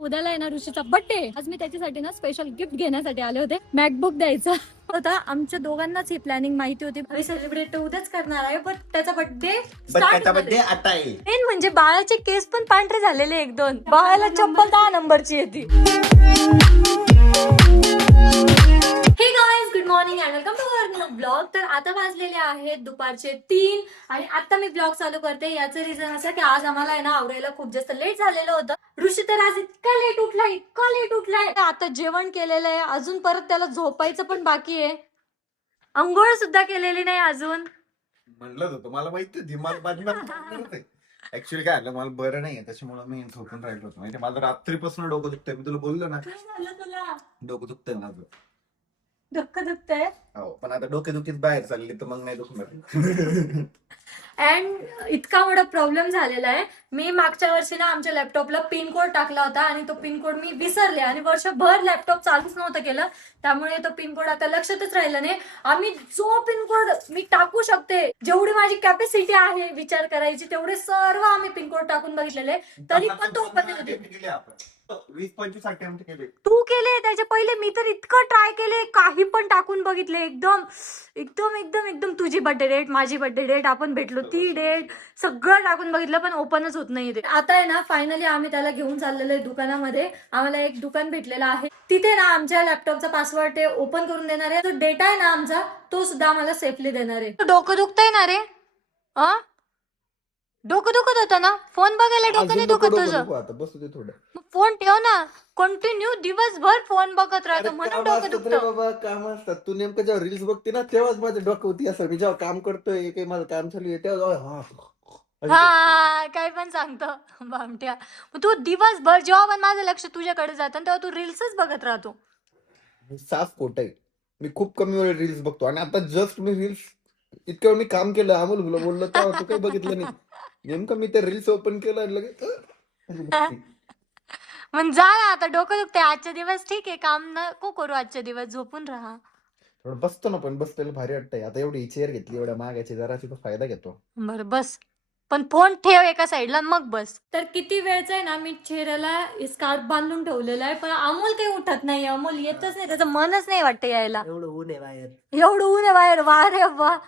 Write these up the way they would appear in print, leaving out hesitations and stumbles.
उद्याला आहे ना ऋषीचा बर्थडे. आज मी त्याच्यासाठी ना स्पेशल गिफ्ट घेण्यासाठी आले होते. मॅकबुक द्यायचा होता. आमच्या दोघांनाच ही प्लॅनिंग माहिती होती. आम्ही सेलिब्रेट उद्याच करणार आहे, पण त्याचा बर्थडे आता आहे. मेन म्हणजे बाळाचे केस पण पांढरे झालेले एक दोन. बाळाला चप्पल 10 नंबरची येते. Hey guys, good morning and welcome to our blog. तर आता वाजलेले आहेत दुपारचे 3 आणि आता मी ब्लॉग चालू करते. याचं रिझन असं की आज आम्हाला आहे ना आवरायला खूप जास्त लेट झालेलं होतं. ऋषी तर आज इतका लेट उठलाय. आता जेवण केलेलं आहे, अजून परत त्याला झोपायचं पण बाकी आहे. अंघोळ सुद्धा केलेली नाही अजून. म्हणलंच होतं, मला माहिती होती. ऍक्च्युअली काय झालं, मला बरं नाहीये, त्याच्यामुळे मी झोपून राहिलो होतो. म्हणजे माझं रात्रीपासून डोकं दुखतंय. मी तुला बोललो ना, काय झालं तुला? डोकं दुखतंय माझं. डोकं दुखतंय. हो, पण आता डोकेदुखीच बाहेर चालली तर मग नाही दुखणार. अँड इतका मोठा प्रॉब्लेम झालेला आहे. मी मागच्या वर्षी ना आमच्या लॅपटॉपला पिन कोड टाकला होता आणि तो पिन कोड मी विसरले आणि वर्षभर लॅपटॉप चालूच नव्हतं केलं. त्यामुळे तो पिन कोड आता लक्षातच राहिला नाही. आम्ही जो पिन कोड मी टाकू शकते, जेवढी माझी कॅपॅसिटी आहे विचार करायची, तेवढे सर्व आम्ही पिन कोड टाकून बघितलेले, तरी पण तो ओपन नाही होते. 20-25 अटेम्प्ट केले. तू केले त्याच्या पहिले. मी तर इतकं ट्राय केले, काही पण टाकून बघितले. एकदम एकदम एकदम एकदम तुझी बर्थडे डेट, माझी बर्थडे डेट, आपण भेटलो ती डेट, सगळं टाकून बघितलं पण ओपनच होत नाही ते. आता आहे ना फायनली आम्ही त्याला घेऊन चाललेलो आहे दुकानामध्ये. आम्हाला एक दुकान भेटलेलं आहे, तिथे ना आमच्या लॅपटॉपचा पासवर्ड ते ओपन करून देणार आहे. जो डेटा आहे ना आमचा, तो सुद्धा आम्हाला सेफली देणार आहे. डोकं दुखतंय ना रे? डोकं दुखत होतं ना? फोन बघायला डोकं नाही दुखत तुझं? आता बसू दे थोडं. मग फोन ठेव ना. कंटिन्यू दिवसभर फोन बघत राहतो म्हणून डोकं रे दुखतं. बाबा, काम असतात. तू नेमकं जेव्हा रील्स बघते ना, तेव्हाच माझं डोकं होती असं. मी जेव्हा काम करतोय, काही माझं काम चालू आहे, तेव्हा हा, काय पण सांगतो बामट्या. मग तू दिवसभर जेव्हा पण माझं लक्ष तुझ्याकडे जातं तेव्हा तू रील्सच बघत राहतो. साफ खोट आहे. मी खूप कमी वेळ रील्स बघतो आणि आता जस्ट मी रील्स इतक्या वेळ मी काम केलं, अमोल तुला बोललो तेव्हा तू काही बघितलं नाही. नेमकं मी ते रील्स ओपन केलं आणि लगेच अशी बघते. मग जा ना, आता डोकं दुखतंय. आजच्या दिवस ठीक आहे, काम नको करू आजच्या दिवस, झोपून राहा. थोडं बसतो ना, पण बसलेलं भारी वाटतंय. आता एवढी चेअर घेतली, एवढ्या महागाची, जराशी तो फायदा घेतो. बरं बस, पण फोन ठेव एका साईडला मग बस. तर किती वेळच आहे ना मी चेहऱ्याला स्कार्फ बांधून ठेवलेला आहे, पण अमोल काही उठत नाही. अमोल येतच नाही, त्याचं मनच नाही वाटतं यायला. एवढं ऊन आहे बाहेर. एवढं ऊन आहे बाहेर. वा रे वा.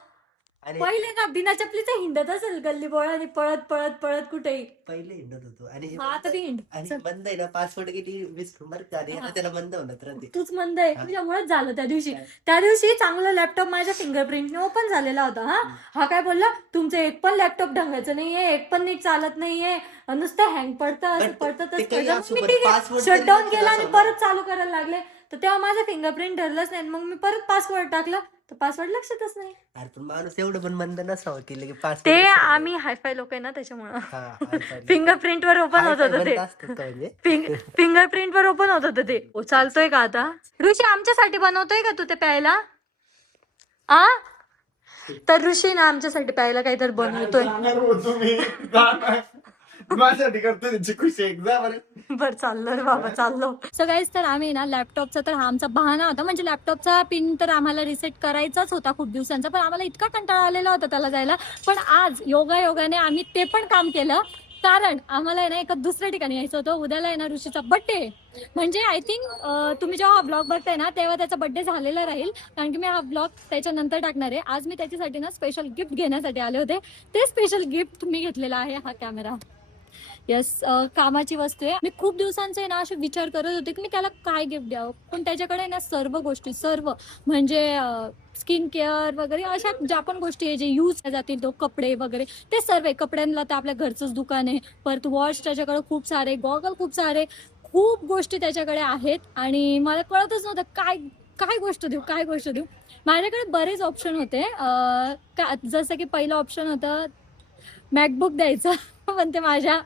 आणि पहिले ना बिना चपलीचा हिंडत असेल गल्ली बोळाने, पळत पळत पळत कुठेही. पहिले हिंडत होतो आणि हा, आता बी हिंड. आणि बंद आहे ना, पासवर्ड किती विसरून बरं का, आणि आता त्याला बंद होणार राहते. तूच मंद आहे, तुझ्यामुळेच झालं त्या दिवशी. त्या दिवशी चांगला लॅपटॉप माझ्या फिंगरप्रिंटने ओपन झालेला होता. हा काय बोलला, तुमचं एक पण लॅपटॉप ढंगायचं नाहीये, एक पण नीट चालत नाहीये, नुसतं हँग पडतं, असं पडतं तसं. मी शटडाऊन केला आणि परत चालू करायला लागले, तर तेव्हा माझं फिंगरप्रिंट धरलंच नाही. मग मी परत पासवर्ड टाकला, तर पासवर्ड लक्षातच नाही. अरे पण माणूस एवढं पण मंद नसावं की लगे पासवर्ड. ते आम्ही हायफाय लोक आहे ना, त्याच्यामुळं फिंगरप्रिंट वर ओपन होत होतं ते. फिंगरप्रिंट वर ओपन होत होतं ते. ओ, चालतोय का आता? ऋषी आमच्यासाठी बनवतोय का तू ते प्यायला? तर ऋषी ना आमच्यासाठी प्यायला काहीतरी बनवतोय. माझ्यासाठी करतो त्याची खुशी एक्झाम. बर, चाललो रे बाबा, चाललो. सो गाईस, तर आम्ही ना लॅपटॉपचा, तर हा आमचा बहाणा होता. म्हणजे लॅपटॉपचा पिन तर आम्हाला रिसेट करायचाच होता खूप दिवसांचा, पण आम्हाला इतका कंटाळा आलेला होता त्याला जायला. पण आज योगायोगाने आम्ही ते पण काम केलं, कारण आम्हाला आहे ना एका दुसऱ्या ठिकाणी यायचं होतं. उद्याला आहे ना ऋषीचा बर्थडे. म्हणजे आय थिंक तुम्ही जेव्हा हा ब्लॉग बघताय ना, तेव्हा त्याचा बर्थडे झालेला राहील, कारण की मी हा ब्लॉग त्याच्यानंतर टाकणार आहे. आज मी त्याच्यासाठी ना स्पेशल गिफ्ट घेण्यासाठी आले होते. ते स्पेशल गिफ्ट मी घेतलेला आहे हा कॅमेरा. यस, कामाची वस्तू आहे. मी खूप दिवसांचे ना असे विचार करत होते की मी त्याला काय गिफ्ट द्यावं, पण त्याच्याकडे ना सर्व गोष्टी, सर्व म्हणजे स्किन केअर वगैरे अशा ज्या पण गोष्टी आहे जे यूज जातील, तो कपडे वगैरे ते सर्व आहे. कपड्यांना तर आपल्या घरचंच दुकान आहे. परत वॉच त्याच्याकडे खूप सारे, गॉगल खूप सारे, खूप गोष्टी त्याच्याकडे आहेत. आणि मला कळतच नव्हतं काय गोष्ट देऊ. माझ्याकडे बरेच ऑप्शन होते. जसं की पहिलं ऑप्शन होतं मॅकबुक द्यायचं, पण ते माझ्या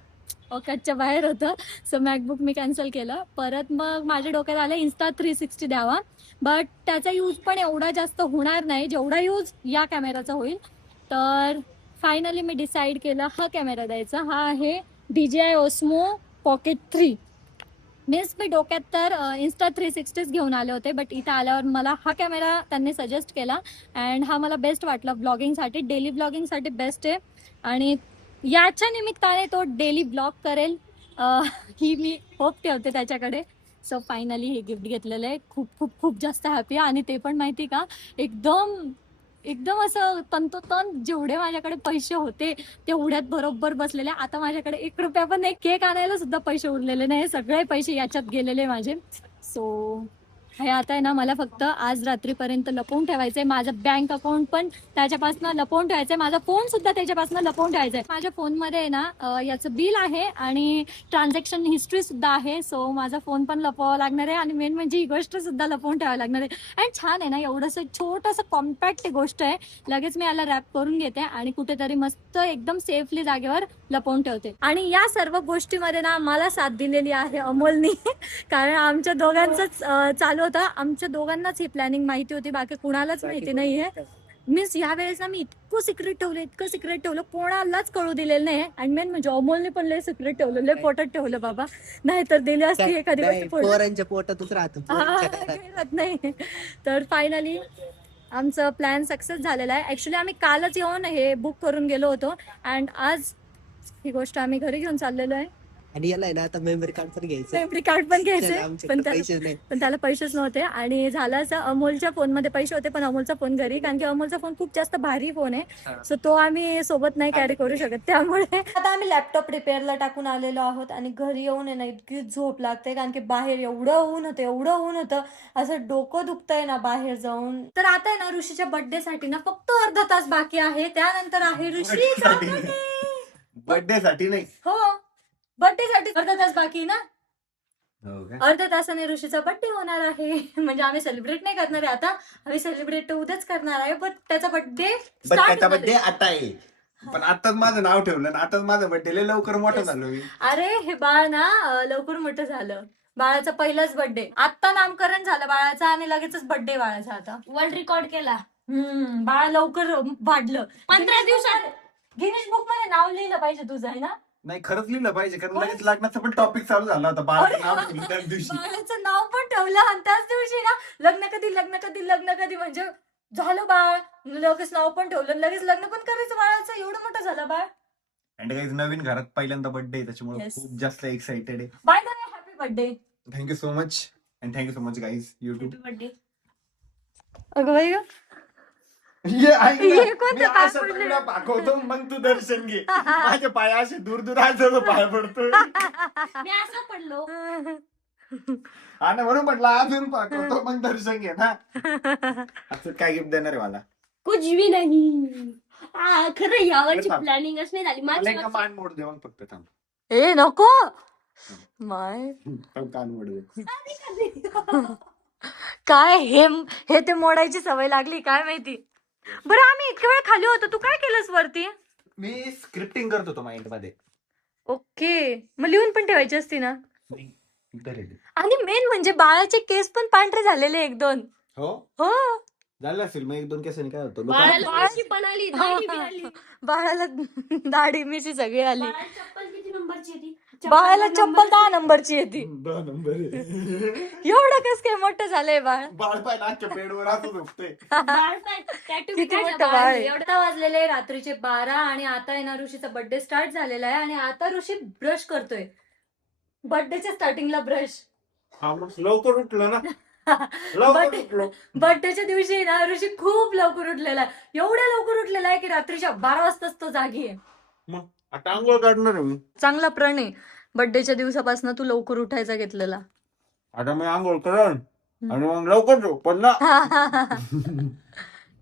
औकातच्या बाहेर होतं. सो मॅकबुक मी कॅन्सल केलं. परत मग माझ्या डोक्यात आलं Insta360 द्यावा, बट त्याचा यूज पण एवढा जास्त होणार नाही जेवढा यूज या कॅमेराचा होईल. तर फायनली मी डिसाईड केलं हा कॅमेरा द्यायचा. हा आहे DJI Osmo Pocket 3. मीन्स मी डोक्यात तर Insta360 घेऊन आले होते, बट इथं आल्यावर मला हा कॅमेरा त्यांनी सजेस्ट केला अँड हा मला बेस्ट वाटला ब्लॉगिंगसाठी. डेली ब्लॉगिंगसाठी बेस्ट आहे आणि याच्या निमित्ताने तो डेली ब्लॉग करेल, ही मी होप ठेवते त्याच्याकडे. सो फायनली हे गिफ्ट घेतलेलं आहे. खूप खूप खूप जास्त हॅपी. आणि ते पण माहिती का, एकदम एकदम असं तंतोतंत जेवढे माझ्याकडे पैसे होते तेवढ्यात बरोबर बसलेले. आता माझ्याकडे 1 रुपया पण नाही, केक आणायला सुद्धा पैसे उरलेले नाही, सगळे पैसे याच्यात गेलेले माझे. सो हे आता आहे ना, मला फक्त आज रात्रीपर्यंत लपवून ठेवायचंय. माझं बँक अकाउंट पण त्याच्यापासून लपवून ठेवायचंय, माझा फोन सुद्धा त्याच्यापासून लपवून ठेवायचा आहे. माझ्या फोनमध्ये आहे ना याचं बिल आहे आणि ट्रान्झॅक्शन हिस्ट्री सुद्धा आहे. सो माझा फोन पण लपवावा लागणार आहे आणि मेन म्हणजे ही गोष्ट सुद्धा लपवून ठेवावी लागणार आहे. आणि छान आहे ना, एवढंसं छोटंसं कॉम्पॅक्ट गोष्ट आहे. लगेच मी याला रॅप करून घेते आणि कुठेतरी मस्त एकदम सेफली जागेवर लपवून ठेवते. आणि या सर्व गोष्टीमध्ये ना मला साथ दिलेली आहे अमोलनी. कारण आमच्या दोघांचंच चालू होतं. आमच्या दोघांनाच ही प्लॅनिंग माहिती होती, बाकी कुणालाच माहिती नाहीये. मीन्स या वेळेस ना मी इतकं सिक्रेट ठेवलं, कोणालाच कळू दिलेलं नाही. आणि मेन म्हणजे अमोलने पण लय सिक्रेट ठेवलं, लय पोटात ठेवलं बाबा, नाही तर दिली असती एखादी गोष्ट पोटात. पोरांच्या पोटातच राहतो राहत नाही. तर फायनली आमचं प्लॅन सक्सेस झालेला आहे. ऍक्च्युली आम्ही कालच येऊन हे बुक करून गेलो होतो अँड आज ही गोष्ट आम्ही घरी घेऊन चाललेलो आहे. आणि याला आहे ना आता मेमरी कार्ड पण घ्यायचं. मेमरी कार्ड पण घ्यायचे, आमच्याकडे पैसे नाही. पण त्याला पैसेच नव्हते. आणि झालं असं, अमोलच्या फोनमध्ये पैसे होते पण अमोलचा फोन घरी, कारण की अमोलचा फोन खूप जास्त भारी फोन आहे. सो तो आम्ही सोबत नाही कॅरी करू शकत. त्यामुळे आता आम्ही लॅपटॉप रिपेअरला टाकून आलेलो आहोत आणि घरी येऊन आहे ना इतकी झोप लागते, कारण की बाहेर एवढं ऊन होतं असं डोकं दुखतंय ना बाहेर जाऊन. तर आता आहे ना ऋषीच्या बर्थडे साठी ना फक्त अर्धा तास बाकी आहे, त्यानंतर आहे ऋषीचा बर्थडे साठी नाही, हो बर्थडे साठी अर्धा तास बाकी ना. अर्ध्या तासाने ऋषीचा बर्थडे होणार आहे. म्हणजे आम्ही सेलिब्रेट नाही करणार आहे आता, आम्ही सेलिब्रेट उद्याच करणार आहे. पण त्याचा बर्थडे त्याचा बर्थडे आता आहे. पण आताच माझं नाव ठेवलं ना, आताच माझं बर्थडे लवकर मोठं झालो मी. अरे हे बाळ ना लवकर मोठं झालं. बाळाचा पहिलाच बर्थडे, आता नामकरण झालं बाळाचं आणि लगेचच बर्थडे बाळाचा. आता वर्ल्ड रेकॉर्ड केला. बाळ लवकर वाढलं. 15 दिवसात गिनीज बुक मध्ये नाव लिहिलं पाहिजे तुझं, आहे ना? नाही, खरंच लिहिलं पाहिजे, कारण लगेच लग्नाचा पण टॉपिक चालू झाला होता. बाळाचं नाव ठेवलं त्याच दिवशी. बाळाचं नाव पण ठेवलं आणि त्याच दिवशी ना लग्न कधी म्हणजे झालं बाळ, लगेच नाव पण ठेवलं, लगेच लग्न पण करायचं बाळाचं. एवढं मोठं झालं बाळ. आणि काही नवीन घरात पहिल्यांदा बर्थडे, त्याच्यामुळे Yes. खूप जास्त एक्साइटेड आहे. By the way, happy birthday. Thank you so much and thank you so much guys YouTube. Birthday. अगं बाई गं. हे कोणतं पाय पडलं? पाठवतो, मग तू दर्शन घे. माझे पाय असे दूर दूर आज पाय पडतो. मी असं पडलो. आणि म्हणून म्हटलं अजून पाठवतो, मग दर्शन घे ना. असं काय गिफ्ट देणार आहे मला? कुछ भी नाही. खरं यावरची थांब. प्लॅनिंगच नाही झाली मला माझी. एक कान मोड दे मग फक्त. थांब, ए नको माय. कान मोड दे. काय हे ते मोडायची सवय लागली काय माहिती. बरं आम्ही इतक्या वेळ खाली होतो, तू काय केलंस वरती? मी स्क्रिप्टिंग करत होतो माइंड मध्ये. ओके, मग लिहून पण ठेवायची असती ना. इथं रे. आणि मेन म्हणजे बाळाचे केस पण पांढरे झालेले 1-2. हो हो, झालं असेल. मग 1-2 केसांनी काय होतं? बाळाला बाळ- मिशी पण आली, दाढी बी आली. बाळाला दाढी मिशी सगळी आली. बाळाला चप्पल किती नंबरची होती? बाळाला चप्पल 10 नंबरची येते. 10 नंबर आहे. एवढं कस काय मोठं झालंय बाळ. बाळ पाय नाच्या पेडवर असं झोपते. बाळ पण tattoo बी किती काढला मोठं बाळ बाळाने. आहे. एवढं आता वाजलेले रात्रीचे 12 आणि आता आहे ना ऋषीचा बर्थडे स्टार्ट झालेला आहे आणि आता ऋषी ब्रश करतोय. बर्थडेच्या स्टार्टिंगला ब्रश. हा मग लवकर उठलं ना. लवकर उठलो. बर्थडेच्या दिवशी ना ऋषी खूप लवकर उठलेला आहे. एवढ्या लवकर उठलेला आहे की रात्रीच्या 12 वाजताच तो जागी आहे. मग आता आंघोळ काढणार आहे मी. चांगला प्रण आहे. बर्थडेच्या दिवसापासून तू लवकर उठायचा घेतलेला. आता मी आंघोळ करण आणि मग लवकर झोप पण ना.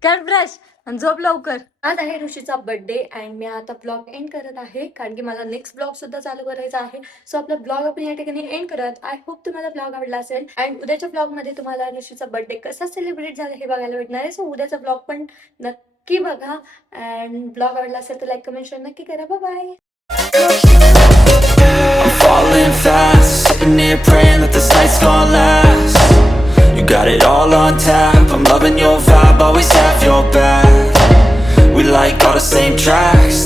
कर ब्रश आणि झोप लवकर. आज आहे ऋषीचा बर्थडे अँड मी आता ब्लॉग एंड करत आहे, कारण की मला नेक्स्ट ब्लॉग सुद्धा चालू करायचा आहे. सो आपला ब्लॉग आपण या ठिकाणी एंड करत. आय होप तुम्हाला ब्लॉग आवडला असेल अँड उद्याच्या ब्लॉग मध्ये तुम्हाला ऋषीचा बर्थडे कसा सेलिब्रेट झाला हे बघायला भेटणार आहे. सो उद्याचा ब्लॉग पण नक्की बघा अँड ब्लॉग आवडला असेल तर लाईक कमेंट शेअर नक्की करा. Bye. I'm falling fast, sitting here praying that this night's gonna last. You got it all on tap, I'm loving your vibe, always have your back. We like all the same tracks.